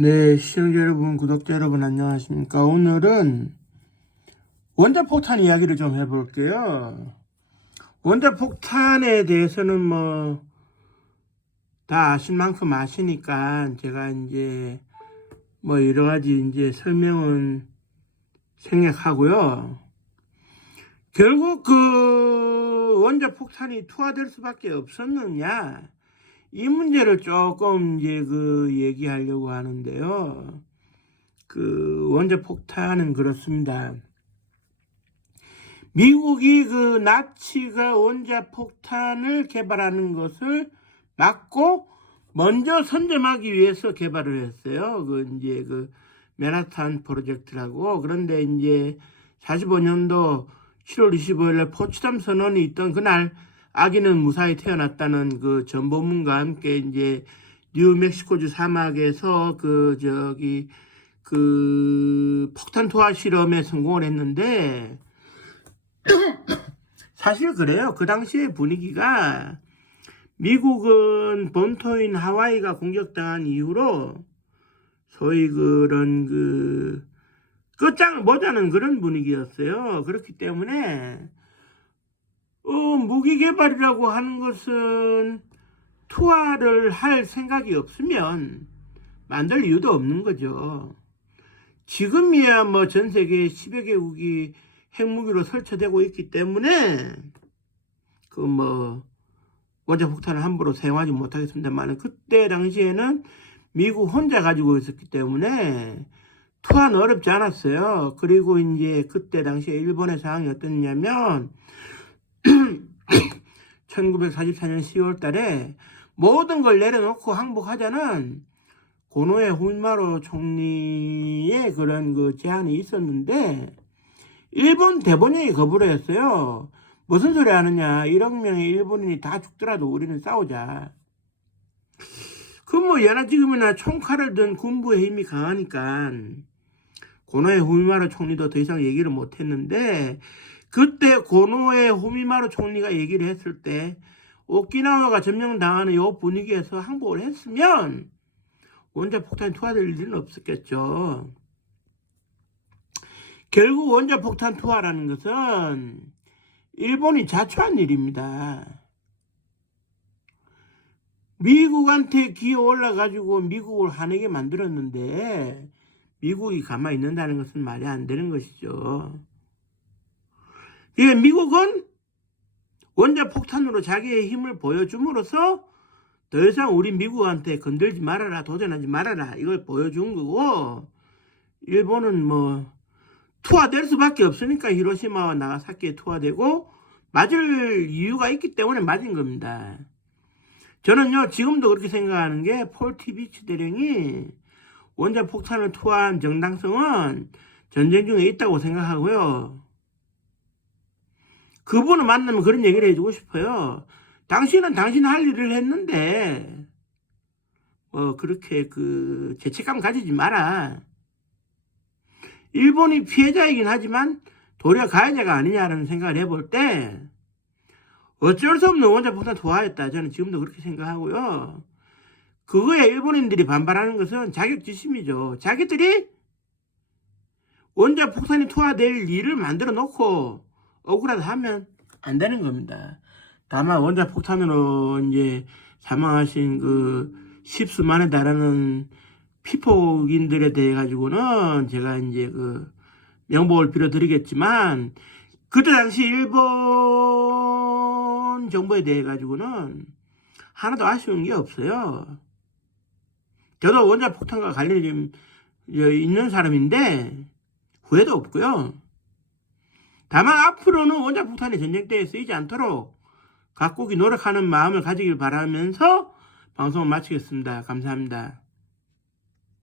네, 시청자 여러분, 구독자 여러분, 안녕하십니까. 오늘은 원자폭탄 이야기를 좀 해볼게요. 원자폭탄에 대해서는 다 아실 만큼 아시니까 제가 이제 여러 가지 이제 설명은 생략하고요. 결국 그 원자폭탄이 투하될 수밖에 없었느냐, 이 문제를 조금 이제 얘기하려고 하는데요. 그 원자폭탄은 그렇습니다. 미국이 그 나치가 원자폭탄을 개발하는 것을 막고 먼저 선점하기 위해서 개발을 했어요. 그 맨하탄 프로젝트라고. 그런데 이제 45년도 7월 25일에 포츠담 선언이 있던 그날 아기는 무사히 태어났다는 그 전보문과 함께 이제 뉴멕시코주 사막에서 폭탄 투하 실험에 성공을 했는데, 사실 그래요. 그 당시의 분위기가 미국은 본토인 하와이가 공격당한 이후로 소위 그런 끝장을 보자는 그런 분위기였어요. 그렇기 때문에 무기 개발이라고 하는 것은 투하를 할 생각이 없으면 만들 이유도 없는 거죠. 지금이야 전 세계 10여 개국이 핵무기로 설치되고 있기 때문에 원자폭탄을 함부로 사용하지 못하겠습니다만, 그때 당시에는 미국 혼자 가지고 있었기 때문에 투하는 어렵지 않았어요. 그리고 이제 그때 당시에 일본의 상황이 어땠냐면 1944년 10월 달에 모든 걸 내려놓고 항복하자는 고노에 후미마루 총리의 그런 제안이 있었는데, 일본 대본령이 거부를 했어요. 무슨 소리 하느냐, 1억 명의 일본인이 다 죽더라도 우리는 싸우자. 예나 지금이나 총칼을 든 군부의 힘이 강하니까 고노에 후미마루 총리도 더 이상 얘기를 못했는데, 그때 고노에 후미마루 총리가 얘기를 했을 때 오키나와가 점령당하는 이 분위기에서 항복을 했으면 원자폭탄이 투하될 일은 없었겠죠. 결국 원자폭탄 투하라는 것은 일본이 자초한 일입니다. 미국한테 기어 올라가지고 미국을 화내게 만들었는데 미국이 가만히 있는다는 것은 말이 안 되는 것이죠. 미국은 원자폭탄으로 자기의 힘을 보여줌으로써 더 이상 우리 미국한테 건들지 말아라, 도전하지 말아라, 이걸 보여준 거고, 일본은 투하될 수밖에 없으니까 히로시마와 나가사키에 투하되고 맞을 이유가 있기 때문에 맞은 겁니다. 저는요 지금도 그렇게 생각하는 게, 폴 티비치 대령이 원자폭탄을 투하한 정당성은 전쟁 중에 있다고 생각하고요. 그분을 만나면 그런 얘기를 해주고 싶어요. 당신은 당신 할 일을 했는데 그렇게 죄책감 가지지 마라. 일본이 피해자이긴 하지만 도리어 가해자가 아니냐라는 생각을 해볼 때 어쩔 수 없는 원자폭탄 투하였다. 저는 지금도 그렇게 생각하고요. 그거에 일본인들이 반발하는 것은 자격지심이죠. 자기들이 원자폭탄이 투하될 일을 만들어 놓고 억울하다 하면 안 되는 겁니다. 다만 원자폭탄으로 이제 사망하신 십수만에 달하는 피폭인들에 대해 가지고는 제가 이제 명복을 빌어드리겠지만, 그때 당시 일본 정부에 대해 가지고는 하나도 아쉬운 게 없어요. 저도 원자폭탄과 관련이 있는 사람인데 후회도 없고요. 다만 앞으로는 원자폭탄이 전쟁터에 쓰이지 않도록 각국이 노력하는 마음을 가지길 바라면서 방송을 마치겠습니다. 감사합니다.